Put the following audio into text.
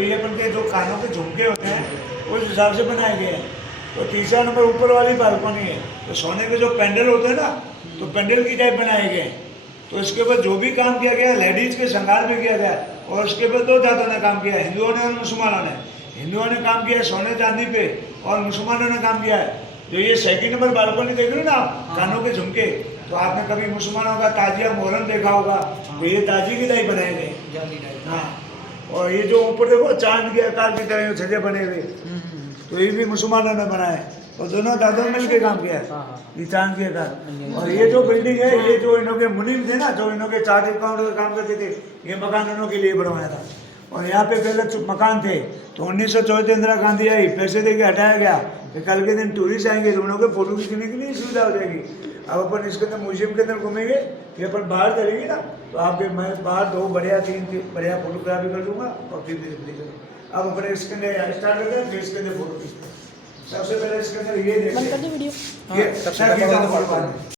तो ये अपन के जो कानों के झुमके होते हैं उस हिसाब से बनाए गए हैं। तो तीसरा नंबर ऊपर वाली बालकनी है, तो सोने के जो पेंडल होते हैं ना, तो पेंडल की टाइप बनाए गए हैं। तो इसके ऊपर जो भी काम किया गया लेडीज के श्रृंगार में किया गया, और उसके ऊपर दो जातों ने काम किया, हिंदुओं ने और मुसलमानों ने। हिंदुओं ने काम किया सोने चांदी पे, और मुसलमानों ने काम किया है जो ये सेकंड नंबर बालकनी देख रहे हो ना आप, कानों के झुमके, तो आपने कभी मुसलमानों का ताजिया मोहरम देखा होगा, तो ये ताजी की टाइप बनाए गए। हाँ, और ये जो ऊपर देखो चांद के आकार की तरह छजे बने हुए, तो ये भी मुसलमानों ने बनाए, और दोनों दादों ने मिलकर काम किया है ये चांद के आकार। और ये जो बिल्डिंग है, ये जो इन्हों के मुनीम थे ना, जो इन्हों के चार्ट अकाउंट का काम करते थे, ये मकान उन्हों के लिए बनवाया था। और यहाँ पे पहले मकान थे, तो 1974 इंदिरा गांधी आई, पैसे देके हटाया गया कि कल के दिन टूरिस्ट आएंगे तो उन्होंने फोटो खींचने के लिए सुविधा हो जाएगी। अब अपन इसके अंदर म्यूजियम के अंदर घूमेंगे, फिर अपन बाहर चलेंगे ना, तो आपके मैं बाहर दो बढ़िया तीन बढ़िया फोटोग्राफी कर दूंगा, और फिर अब अपने इसके अंदर स्टार्ट करते हैं, फिर इसके अंदर फोटो खींचते हैं। सबसे पहले इसके अंदर ये देखते हैं, वीडियो ये सबसे